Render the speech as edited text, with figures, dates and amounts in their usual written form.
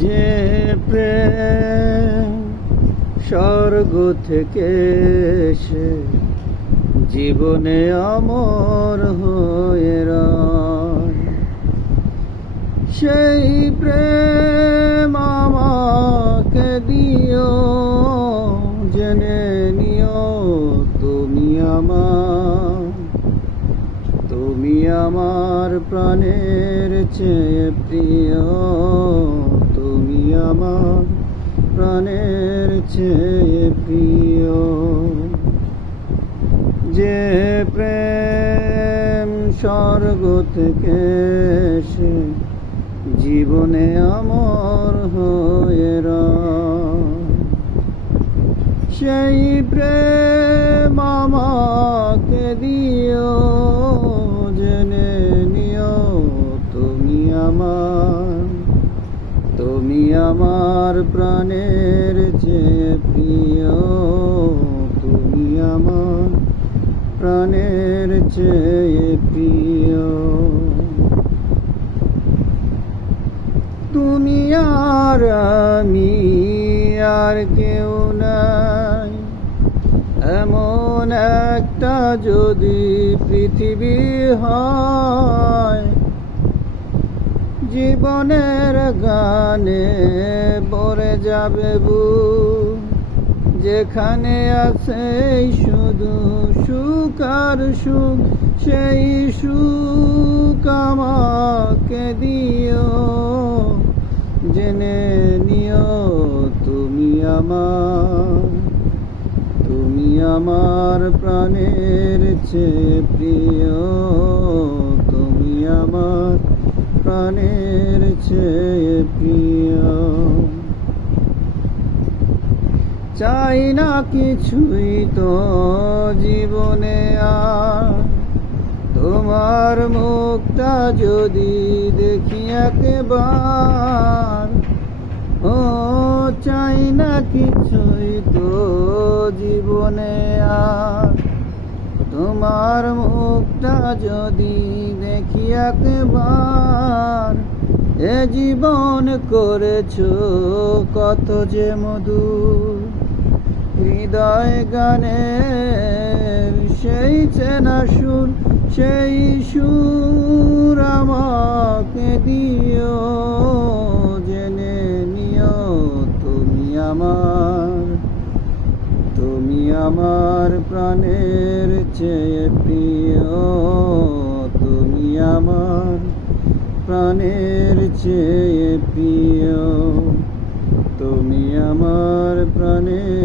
যে প্রেম স্বর্গ থেকে এসে জীবনে অমর হয়ে রয়, সেই প্রেম আমাকে দিও, জেনে নিও তুমি আমার প্রাণের চেয়ে প্রিয়, তুমি আমার প্রাণের চেয়ে প্রিয়। যে প্রেম স্বর্গ থেকে এসে জীবনে অমর হয়ে রয়, সেই প্রেম আমাকে দিও, জেনে নিও তুমি আমার প্রাণের চেয়ে প্রিয়, তুমি আমার প্রাণের চেয়ে প্রিয়। তুমি আর আমি আর কেউ নাই, এমন একটা যদি পৃথিবী হয়, জীবনের গানে ভরে যাবে বুক, যেখানে আছে শুধু সুখ আর সুখ, সেই সুখ আমাকে দিও, জেনে নিও তুমি আমার প্রাণের চেয়ে প্রিয়, তুমি আমার প্রাণের চেয়ে প্রিয়। চাই না কিছুই তো জীবনে আর, তোমার মুখটা যদি দেখি একবার, ও চাই না কিছুই তো জীবনে আর, তোমার মুখটা যদি দেখি একবার। এ জীবন করেছো কত যে মধুর, হৃদয় গানের সেই চেনা সুর, সেই সুর আমাকে দিও, জেনে নিও তুমি আমার প্রাণের চেয়ে প্রিয়, তুমি আমার প্রাণের চেয়ে প্রিয়, তুমি আমার প্রাণের